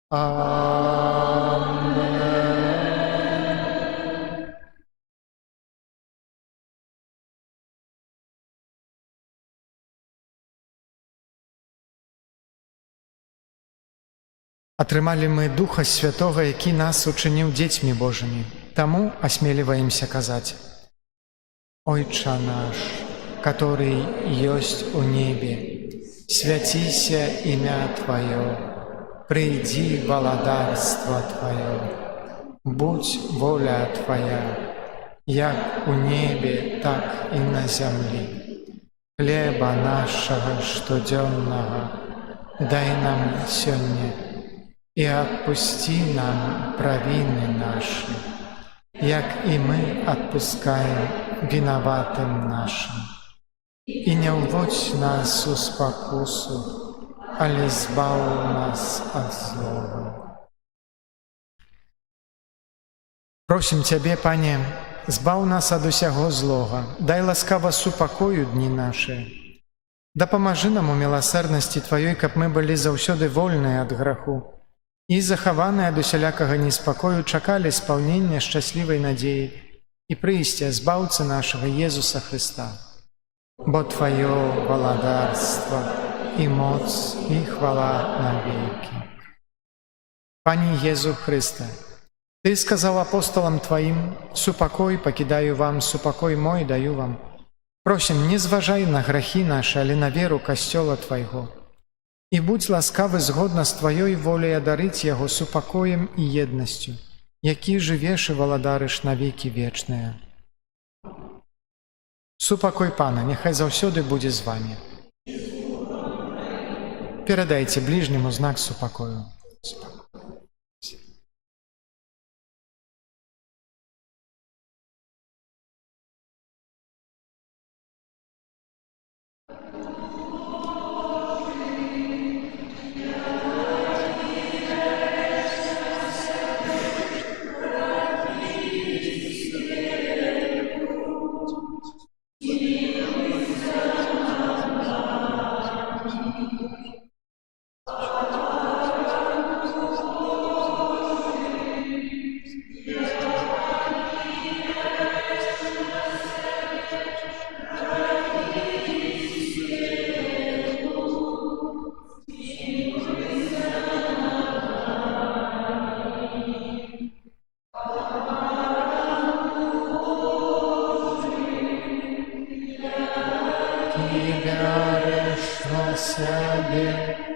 Амин. Атрымалі мы Духа Святого, які нас учыніў дзецьмі Божымі. Таму асмеліваемся казаць: «Ойча наш, который ёсць у небе, свяціся імя Твоё, прыйдзі валадарства Твоё, будь воля Твоя, як у небе, так і на зямлі. Хлеба нашага штодзённага дай нам сёння, і адпусці нам правіны нашы, як і мы адпускаем вінаватым нашым. І не ўводзь нас у спакусу, але збаў нас ад злога». Просім Цябе, Пане, збаў нас ад усяго злога, дай ласкава супакою дні нашы. Дапамажы нам у міласэрнасці Тваёй, каб мы былі заўсёды вольныя ад граху і захаваныя ад усялякага неспакою чакалі спаўнення шчаслівай надзеі і прыйсця збаўцы нашага Езуса Хрыста. Бо Тваё валадарства і моц і хвала навекі. Пане Езу Хрысте, Ты сказаў апостолам Тваім: «Супакой пакідаю вам, супакой мой даю вам». Просім, не зважай на грахі нашы, але на веру касцёла Твайго. І будь ласкавы згодна з Тваёй воляй адарыць яго супакоем і еднасцю, які жывеш і валадарыш на векі вечныя. Супакой Пана няхай заўсёды будзе з вамі. Перадайце бліжняму знак супакою.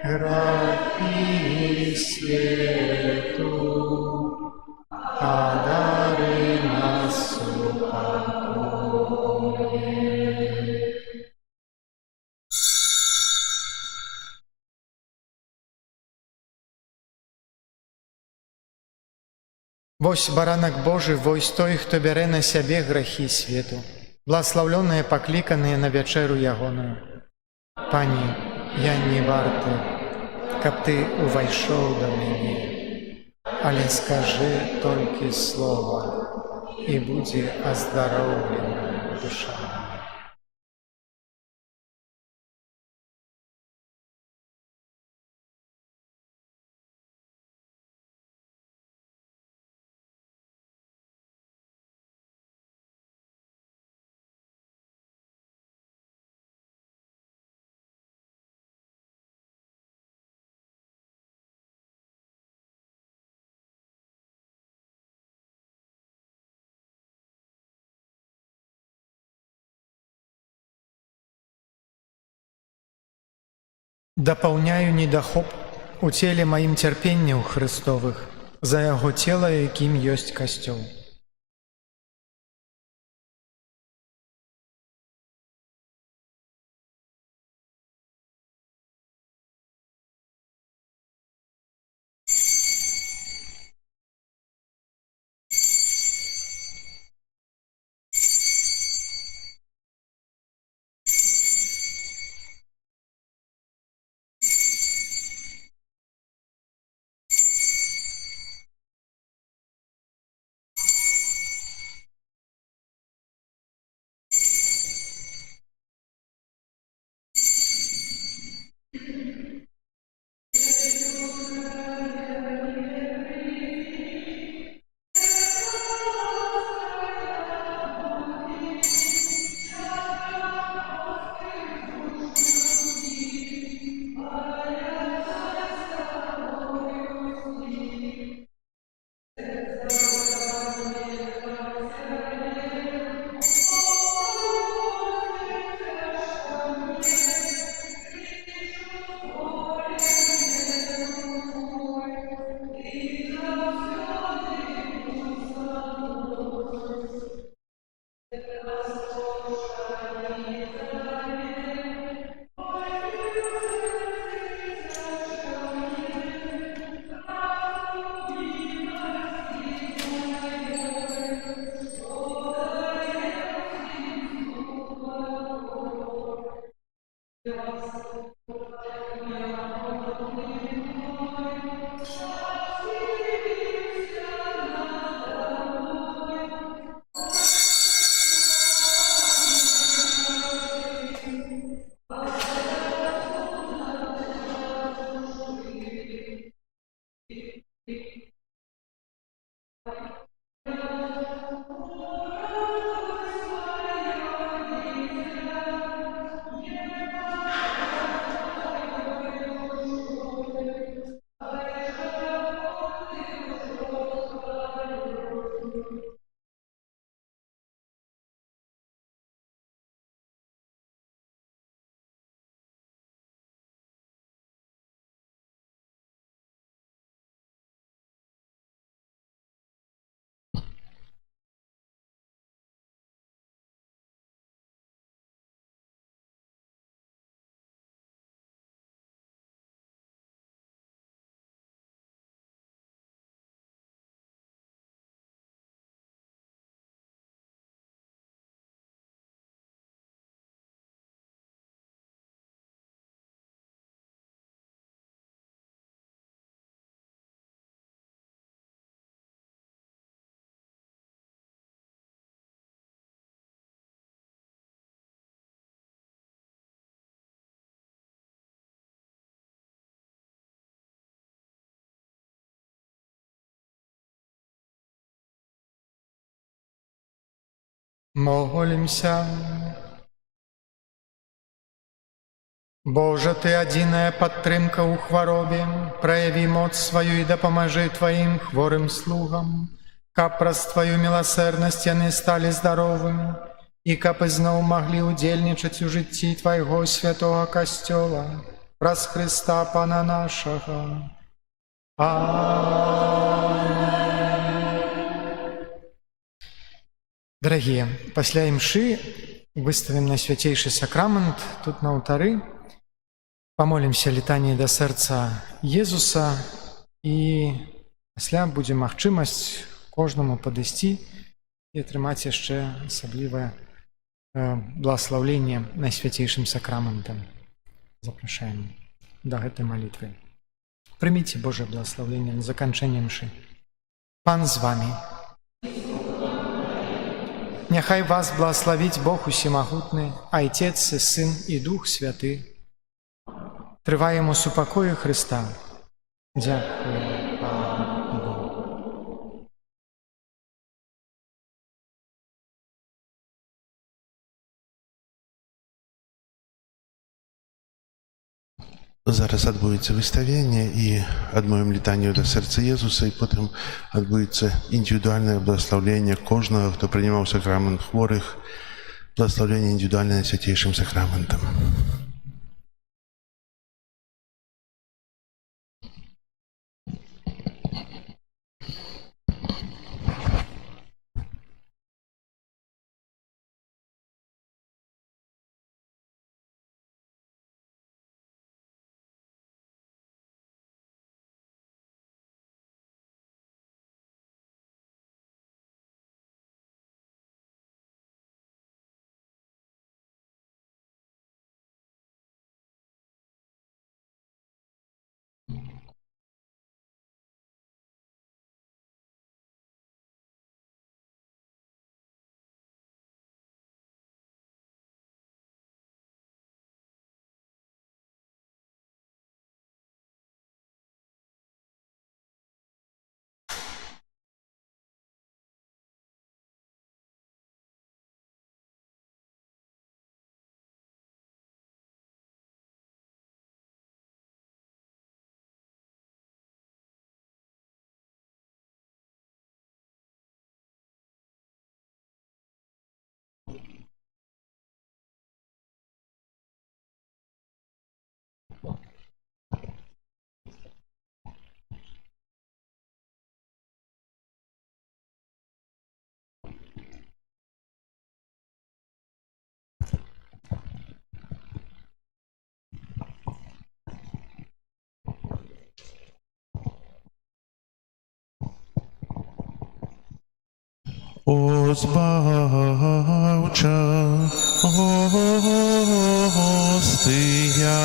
грехи свету, одари нас упокои. Вось баранак Божий, вось той, хто бярэ на сябе грахі свету, бласлаўлёныя пакліканыя на вячэру ягоную. Пані, я не варты, каб ты увайшоў да мяне, але скажы толькі слова, і будзе аздароўлена душа. Дапаўняю недахоп у целе маім цярпенняў Христовых за яго цела, якім ёсць касцёл. Молимся. Божа, Ты адзіная падтрымка ў хваробе, праяві моц сваю і дапамажы Тваім хворым слугам, каб праз Тваю міласэрнасць яны сталі здаровымі, і каб ізноў маглі ўдзельнічаць у жыцці Твайго святога касцёла, праз Христа Пана нашага. Аминь. Дорогие, пасля імшы выставим на святейший сакрамент тут на алтары, помолимся літанні да сэрца Езуса і пасля будзе магчымасць кожнаму падысці і атрымаць яшчэ асаблівае благословение Найсвятейшим сакраментом. Запрашаем до гэтай молитвы. Примите Божие благословение на заканчэнне мшы. Пан з вами. Няхай вас благословить Бог усемагутны, Отец и Сын и Дух Святы. Трываем у супакою Христа. Дякую Пану Богу. Зараз адбудзецца выставленне і адмовім літанню да сэрца Езуса, і потым адбудзецца індывідуальнае благословленне кожнага, хто прынимаў сакрамент хворых, благословленне індывідуальнае святейшым сакраментам. О збавча, гостия.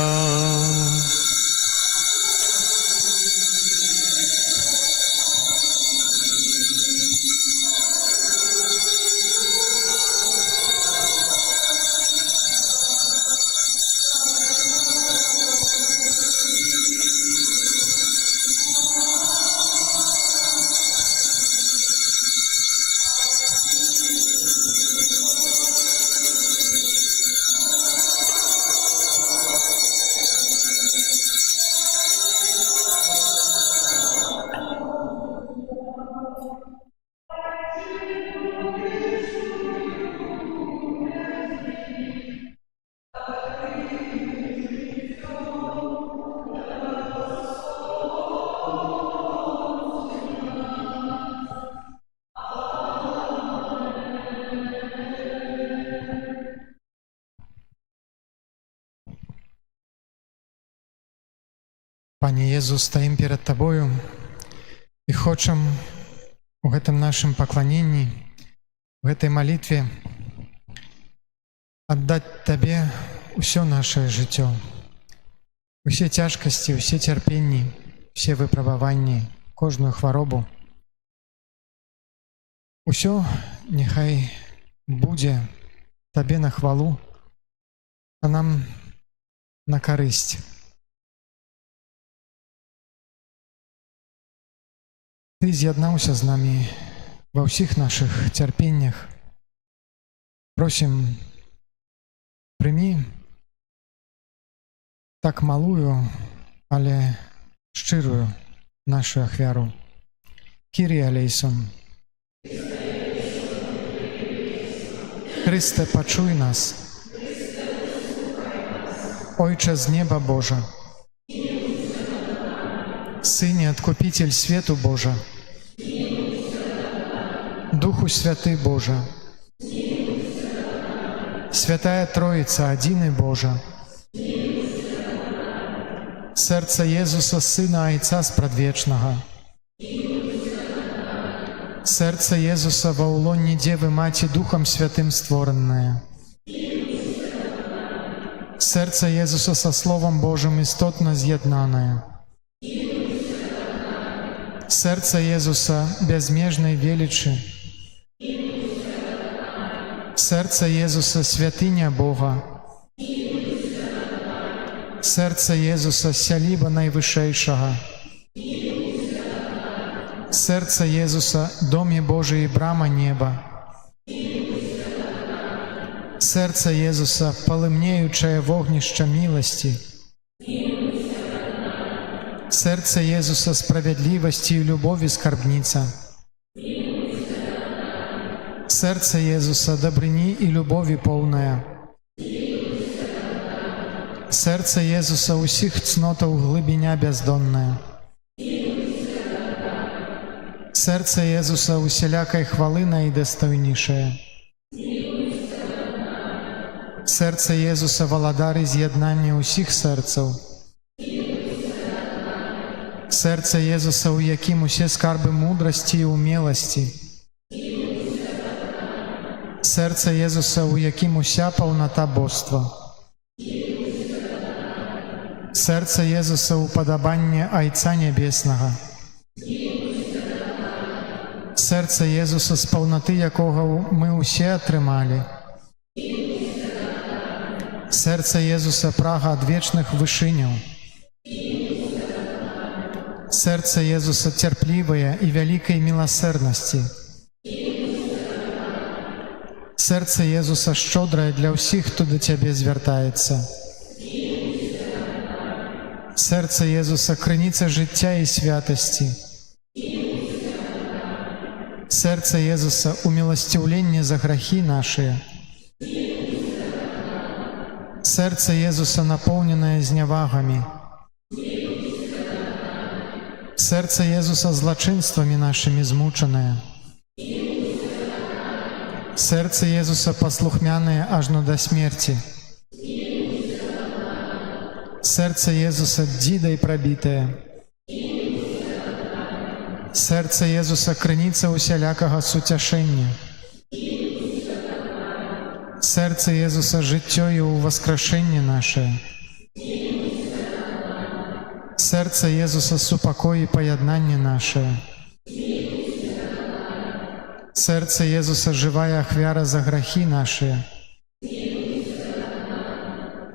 Пане Езус, стаім перад Табою і хочам у гэтым нашым пакланенні, у гэтай малітве аддаць Табе ўсё нашае жыццё, усе цяжкасці, усе цярпенні, усе выпрабаванні, кожную хваробу. Усё няхай будзе Табе на хвалу, а нам на карысць. Ты з'яднаўся з намі ва ўсіх нашых цярпеннях. Просім, прымі так малую, але шчырую нашу ахвяру. Кірі алейсон. Христе, пачуй нас. Ойче з неба Божа, Сыне Откупитель свету Божа, Духу Святый Божа, Святая Троица, Один и Божа, Серце Єзуса, Сина Отця Спрадвечного, Серце Єзуса во улонні Девы Маті Духом Святым створенное, Серце Єзуса со Словом Божим істотно з'єднане, Серце Єзуса безмежної величі, Серце Єзуса святиня Бога, Серце Єзуса сяліба найвишейшого, Серце Єзуса домі Божої брама неба, Серце Єзуса полымнеючее вогнище милости, Серце Єзуса справедливости и любови скарбница, Серце Єзуса добрыни и любови полная, Серце Єзуса усіх цнотов глибиня бездонная, Серце Єзуса усілякой хвали найдостойнішее, Серце Єзуса володар з'єднання усіх серцев, Серце Єзуса, у яким усе скарби мудрості і умілості, Серце Єзуса, у яким уся повнота божства, Серце Єзуса уподобання Отця Небесного, Серце Єзуса, з повноти якого ми усі отримали, Серце Єзуса прага од вечних вишинів, Серце Єзуса терпливое и великой милосердности, Серце Єзуса щодрое для всіх, хто до Тебе звертається, Серце Єзуса криниця життя і святості, Серце Єзуса умилостивлення за грехи наші, Серце Єзуса наповнене зневагами, Серце Єзуса злочинствами нашими змучене, Серце Єзуса послухмяне аж до смерти, Серце Єзуса дідой пробитое, Серце Єзуса криниця усілякого сутяшення, Серце Єзуса життєю у воскрешенні наше, Серце Єзуса супокой і поєднання наше, Серце Єзуса живая ахвяра за грехи наші,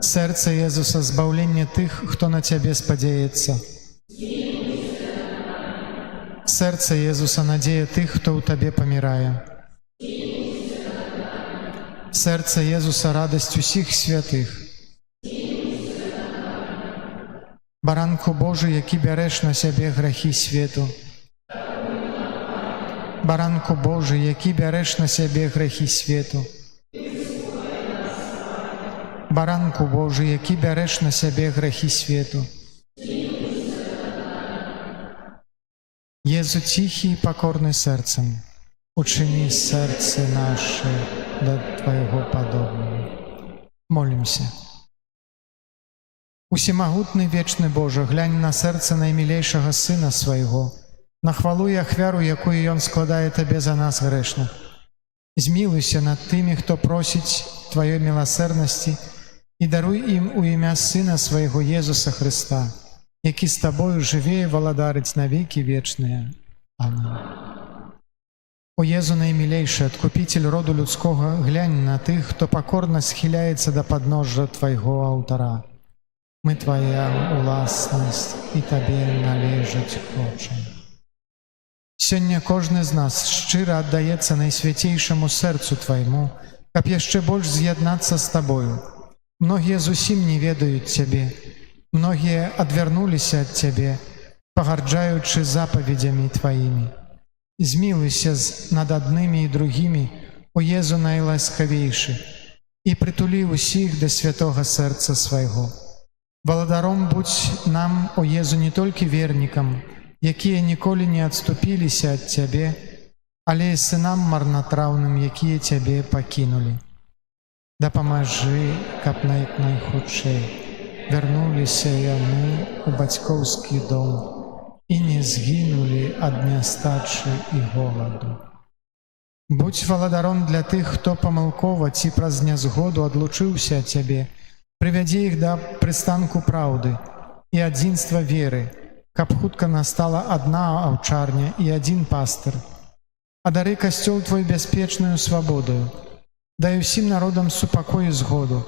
Серце Єзуса збавлення тих, хто на Тебе сподіється, Серце Єзуса надія тих, хто у Тебе помирає, Серце Єзуса радость усіх святих, Баранку Божий, який береш на себе грехи світу, Баранку Божий, який береш на себе грехи світу, Баранку Божий, який береш на себе грехи світу. Єзу тихий і покорний серцем, учини серце наше до Твоего подобного. Молимся. Усемогутный вечный Боже, глянь на серце наймилейшего Сына Своего, на хвалу и ахвяру, якую Он складає Тебе за нас грешних. Змилуйся над тими, хто просить Твоей милосердности, і даруй їм у ім'я Сина Своего Єзуса Христа, який з Тобою живе і володарить на віки вічні. Амінь. О Єзу наймилейший, Откупитель роду людського, глянь на тих, хто покорно схиляється до подножжя Твоего алтара. Ми Твоя власність і Тобі належать хочемо. Сьогодні кожен з нас щиро віддається найсвятейшому серцю Твоєму, каб ще більш з'єднатися з Тобою. Многие зусім не ведают Тебе, многие отвернулись от Тебе, погарджаючи заповедями Твоими. Змилуйся над одними и другими, о Єзу найласкавейший, и притули усіх до святого серця Своего. Валадаром будь нам, о Езу, не толькі вернікам, якія ніколі не адступіліся ад Цябе, але і сынам марнатраўным, якія Цябе пакінулі. Дапамажы, каб найхутчэй вярнуліся яны ў бацькоўскі дом і не згінулі ад нястачы і голаду. Будзь валадаром для тых, хто памылкова ці праз нязгоду адлучыўся ад Цябе, прывядзе іх да прыстанку праўды і адзінства веры, каб хутка настала адна аўчарня і адзін пастыр. Адары касцёл Твой бяспечную свабодаю, дай усім народам супакой і згоду.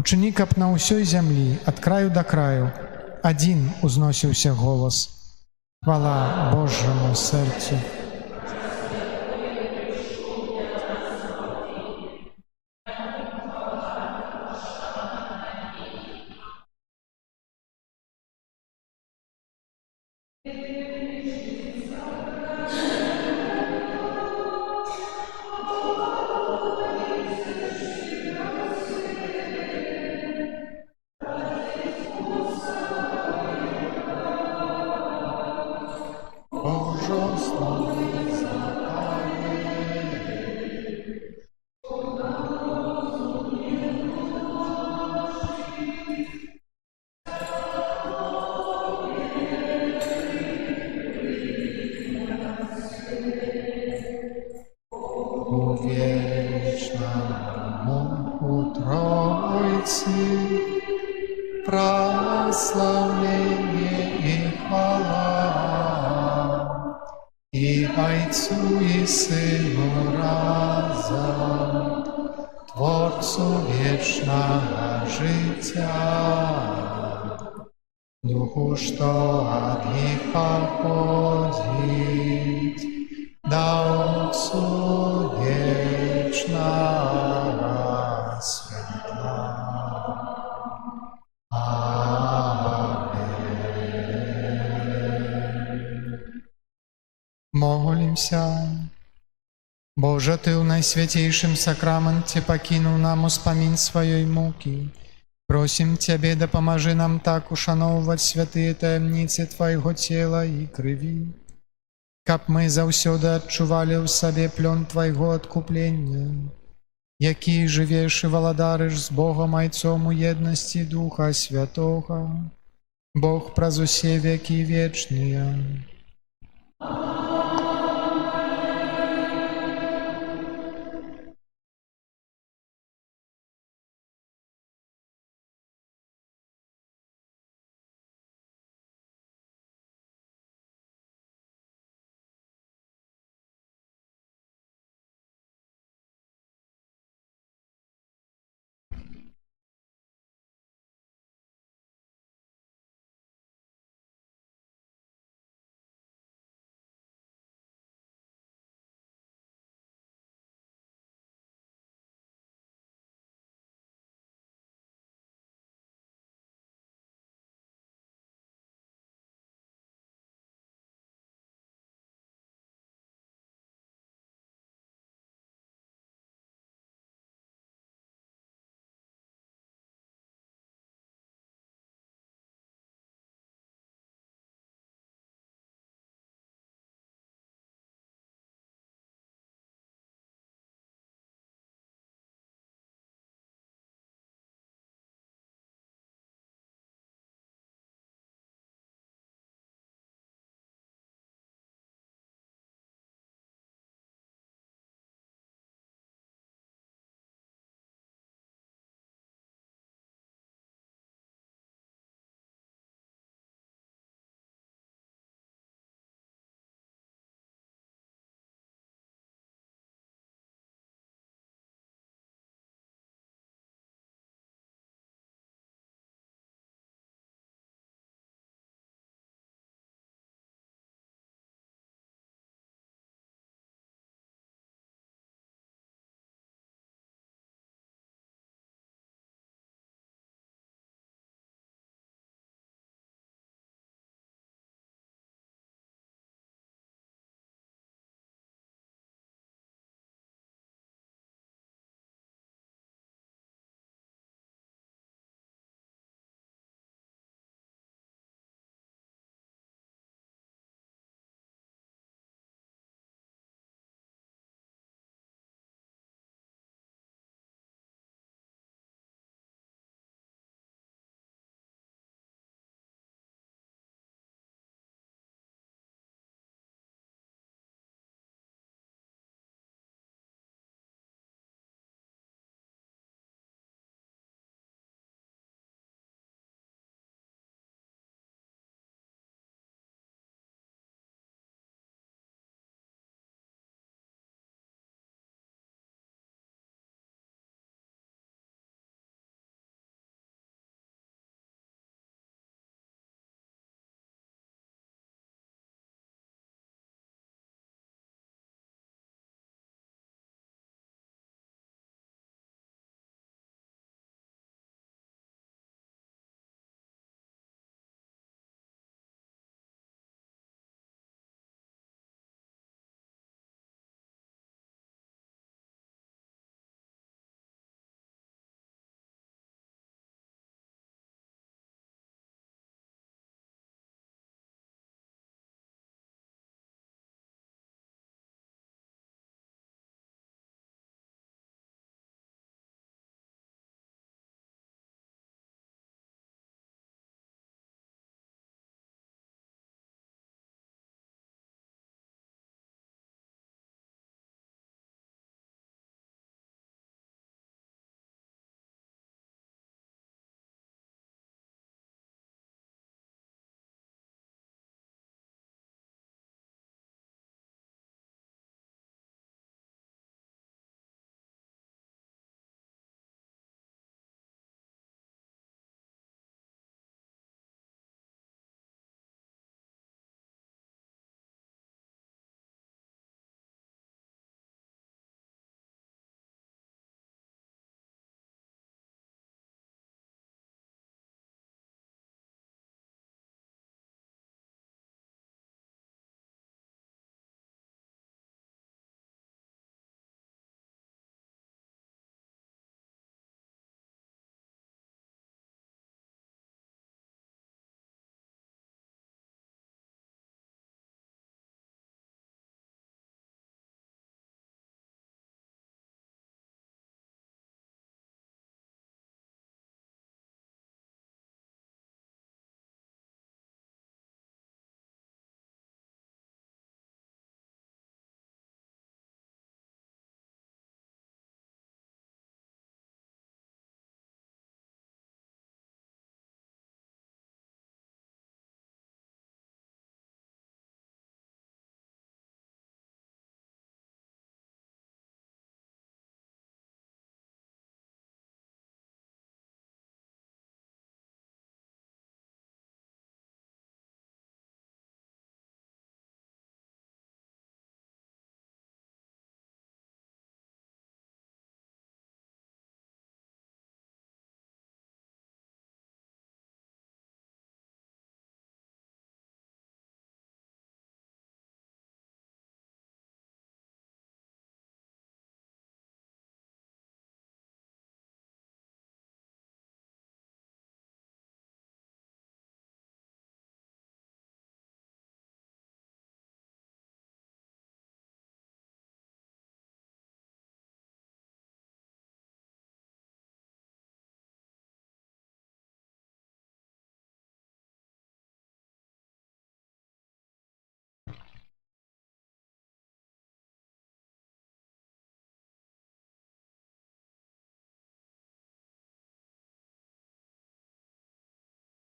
Учыні, каб на ўсёй зямлі, ад краю да краю, адзін узносіўся голас. Хвала Божаму сэрцу. Увечному у Тройцы прославление и хвала, и Отцу и Сыну разом, Творцу вечного життя, Духу, что от них походит, да Отцу вечного светла. Аминь. Молимся. Боже, Ты ў найсвятейшым сакраменце пакінуў нам успамін сваёй мукі. Просім Цябе, дапамажы нам так ушаноўваць святыя таямніцы Твайго цела і крыві, каб мы заўсёды адчувалі ў сабе плён Твайго адкуплення, які жывеш і валадарыш з Богам Айцом у еднасці Духа Святога, Бог праз усе векі вечныя.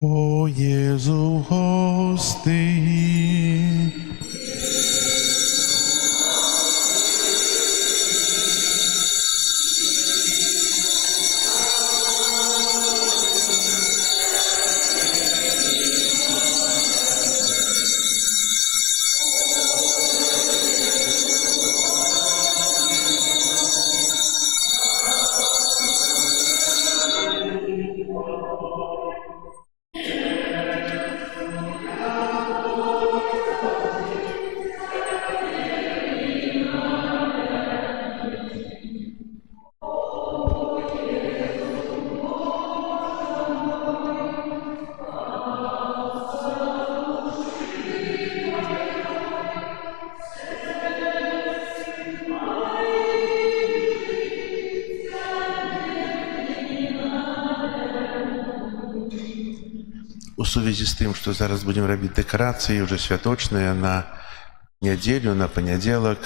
О Єзу гости, у сувязі з тим, што зараз будзем рабіць дэкарацыі ўжо святочныя на нядзелю, на панядзелак,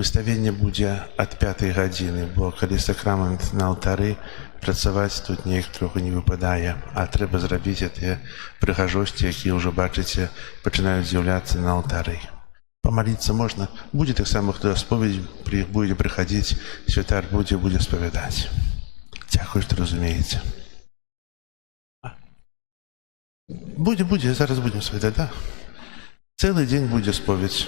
выставенне будзе ад 5 гадзіны, бо калі сакрамент на алтары, працаваць тут неяк троху не выпадае, а трэба зрабіць тыя прыгажосці, якія ўжо бачыце, пачынаюць з'яўляцца на алтары. Памаліцца можна, будзе таксама хто споведь будзе прыхадзіць, святар будзе спавядаць. Дзякую, што разумееце. Будзе, зараз будзем спавядаць, да? Цэлы дзень будзе споведь.